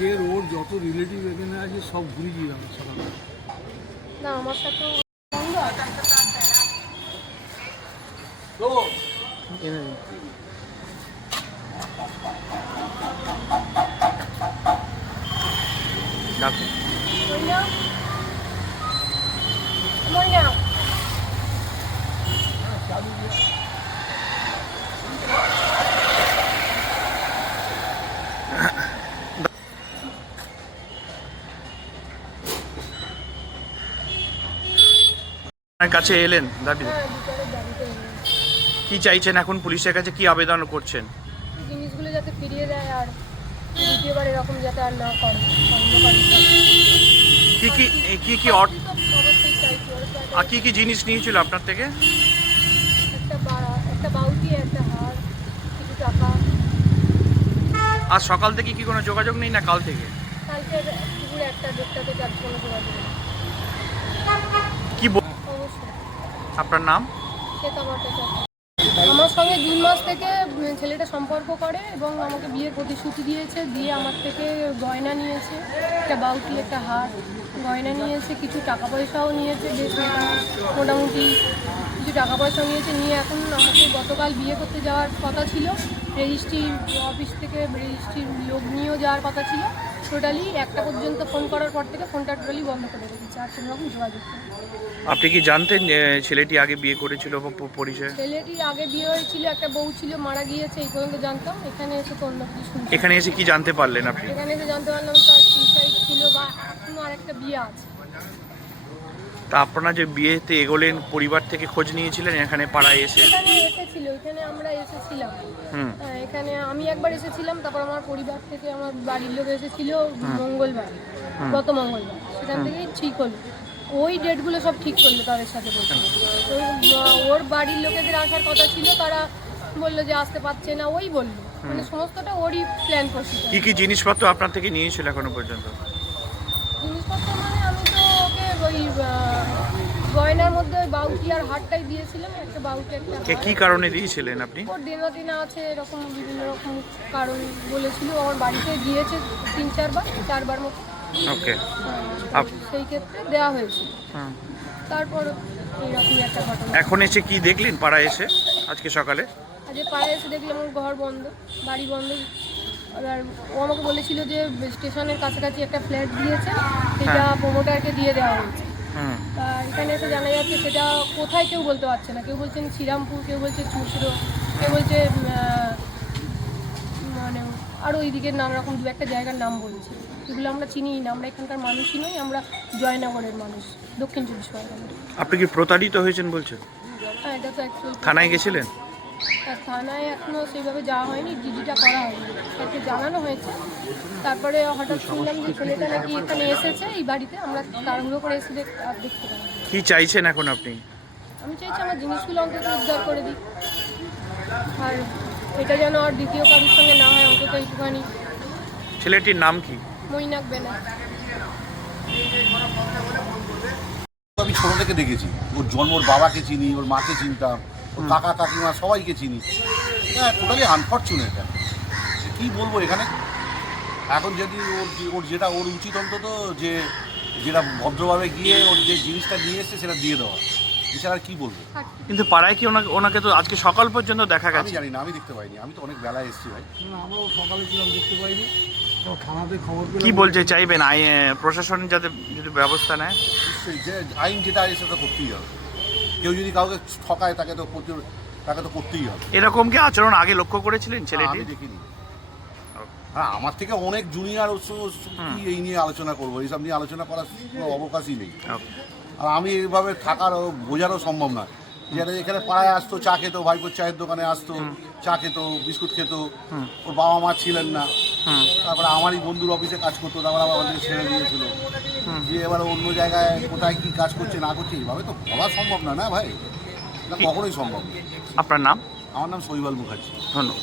আজকের ওর যত রিলেটিভ এখানে আছে সব ঘুরে গিয়েলাম সকালে। না আমার সাথে কাছে এলেন দাবি বিচারের দাবিতে কি চাইছেন এখন পুলিশের কাছে কি আবেদন করছেন? জিনিসগুলো যাতে ফিরিয়ে দেয় আর দ্বিতীয়বার এরকম যাতে আর না করে অন্য কারোর সাথে। কি কি কি কি শাস্তি তো অবশ্যই চাইছি ওর সাথে। আর কি কি জিনিস নিয়েছিল আপনার থেকে? একটা বাউটি, একটা হার, কিছু টাকা। আর সকাল থেকে কি কোনো যোগাযোগ নেই না কাল থেকে? কালকে দুপুরে 1টা-1:30 থেকে আর কোনো যোগাযোগ নেই। কি অবশ্যই। আপনার নাম? সেটা ভট্টাচার্য। আমার সঙ্গে জুন মাস থেকে ছেলেটা সম্পর্ক করে এবং আমাকে বিয়ের প্রতিশ্রুতি দিয়েছে, দিয়ে আমার থেকে গয়না নিয়েছে, একটা বাউটি, একটা হার, গয়না নিয়েছে, কিছু টাকা পয়সাও নিয়েছে, বেশ মোটামুটি কিছু টাকা পয়সাও নিয়েছে। নিয়ে এখন আমাকে গতকাল বিয়ে করতে যাওয়ার কথা ছিল, রেজিস্ট্রি অফিস থেকে রেজিস্ট্রির লোক নিয়েও যাওয়ার কথা ছিল। টোটালি 1টা পর্যন্ত ফোন করার পর থেকে ফোনটা টোটালি বন্ধ করে রেখেছে, আর কোনো রকম যোগাযোগ নেই। আপনি কি জানতেন যে ছেলেটি আগে বিয়ে করেছিল বা পরিচয়? ছেলেটির আগে বিয়ে হয়েছিল, একটা বউ ছিল, মারা গিয়েছে, এই পর্যন্ত জানতাম। এখানে এসে তো অন্য কিছু শুনছি। এখানে এসে কি জানতে পারলেন আপনি? এখানে এসে জানতে পারলাম তার সুইসাইড ছিল বা এখনো আরেকটা বিয়ে আছে। তা আপনারা যে বিয়েতে এগোলেন পরিবার থেকে খোঁজ নিয়েছিলেন এখানে পাড়ায় এসে? এখানে এসেছিল, এখানে আমরা এসেছিলাম। এখানে আমি একবার এসেছিলাম, তারপর আমার পরিবার থেকে আমার বাড়ির লোক এসেছিল মঙ্গলবার, গত মঙ্গলবার। সেখান থেকেই ঠিক হলো, ওই ডেটগুলো সব ঠিক করলো তাদের সাথে বসে। তো ওর বাড়ির লোকেদের আসার কথা ছিল, তারা বললো যে আসতে পারছে না, ওই বললো। মানে সমস্তটা ওরই প্ল্যান করছিল। কি কি জিনিসপত্র আপনার থেকে নিয়েছিল এখনো পর্যন্ত? জিনিসপত্র মানে আমি তো ওকে ওই গয়নার মধ্যে ওই বাউটি আর হারটাই দিয়েছিলাম, একটা বাউটি, একটা কি কারণে দিয়েছিলেন আপনি? ওর দেনা টেনা আছে, এরকম বিভিন্ন রকম কারণ বলেছিল। আমার বাড়িতে গিয়েছে 3-4বার মতো। ওকে। সেই ক্ষেত্রে দেওয়া হয়েছিল। তারপর এইরকমই একটা ঘটনা। এখন এসে কি দেখলেন পাড়ায় এসে আজকে সকালে? আজকে পাড়ায় এসে দেখলাম ওর ঘর বন্ধ, বাড়ি বন্ধ। আর ও আমাকে বলেছিল যে স্টেশনের কাছাকাছি একটা ফ্ল্যাট দিয়েছে, সেটা প্রমোটারকে দিয়ে দেওয়া হয়েছে। এখানে এসে জানা যাচ্ছে সেটা কোথায় কেউ বলতে পারছে না। কেউ বলছেন শ্রীরামপুর, কেউ বলছে চুঁচড়ো, কেউ বলছে মানে আরও ওই দিকের নানা রকম 2-1টা জায়গার নাম বলছে। এগুলো আমরা চিনিই না, আমরা এখানকার মানুষই নই, আমরা জয়নগরের মানুষ, দক্ষিণ 24 পরগনা। আপনি কি প্রতারিত হয়েছেন বলছেন? হ্যাঁ, এটা তো অ্যাকচুয়াল। থানায় গেছিলেন? থানায় এখনও সেইভাবে যাওয়া হয়নি, ডিজিটা করা হয়নি, তাকে জানানো হয়েছে। তারপরে হঠাৎ শুনলাম যে ছেলেটা নাকি এখানে এসেছে এই বাড়িতে। আমরা তাড়াহুড়ো করে এসে দেখতে পাই। কি চাইছেন এখন আপনি? আমি চাইছি আমার জিনিসগুলো অন্তত উদ্ধার করে দিই, আর এটা যেন আর দ্বিতীয় কারোর সঙ্গে না হয়, অন্তত একটুখানি। ছেলেটির নাম কি? মৈনাক বেনা। আমি ছোট থেকে দেখেছি ওর জন্ম, ওর বাবাকে চিনি, ওর মাকে চিনতাম, ওর কাকা কাকিমা সবাইকে চিনি। হ্যাঁ, টোটালি আনফর্চুনেট। কী বলবো এখানে এখন, যদি ওর যেটা ওর উচিত অন্তত যে যেটা ভদ্রভাবে গিয়ে ওর যে জিনিসটা নিয়ে এসছে সেটা দিয়ে দেওয়া, এছাড়া আর কী বলবো। কিন্তু পাড়ায় কি ওনাকে তো আজকে সকাল পর্যন্ত দেখা আমি গেছে? জানি না, আমি দেখতে পাইনি, আমি তো অনেক বেলায় এসেছি ভাই। আমরাও সকালে ছিলাম, দেখতে পাইনি। তো থানাতে খবর পেলাম। কি বলছে চাইবেন প্রশাসন যাতে যদি ব্যবস্থা নেয়? নিশ্চয়ই, যে আইন যেটা আছে সেটা করতেই হবে। কেউ যদি কাউকে ঠকায় তাকে তো করতেই হবে। এরকম কি আচরণ আগে লক্ষ্য করেছিলেন ছেলেটি? আমি দেখিনি। হ্যাঁ, আমার থেকে অনেক জুনিয়র কি এই নিয়ে আলোচনা করবো, এইসব নিয়ে আলোচনা করার কোনো অবকাশই নেই। আর আমি এইভাবে থাকার বোঝারও সম্ভব না। যেটা এখানে পাড়ায় আসতো, চা খেত, ভাইপোর চায়ের দোকানে আসতো, চা খেত, বিস্কুট খেত। ওর বাবা মা ছিলেন না, তারপরে আমারই বন্ধুর অফিসে কাজ করতো, তারপরে আবার অনেক ছেড়ে দিয়েছিল। যে এবার অন্য জায়গায় কোথায় কি কাজ করছে না করছে এইভাবে তো বলা সম্ভব না, না ভাই, না কখনোই সম্ভব না। আপনার নাম? আমার নাম শৈবাল মুখার্জি। ধন্যবাদ।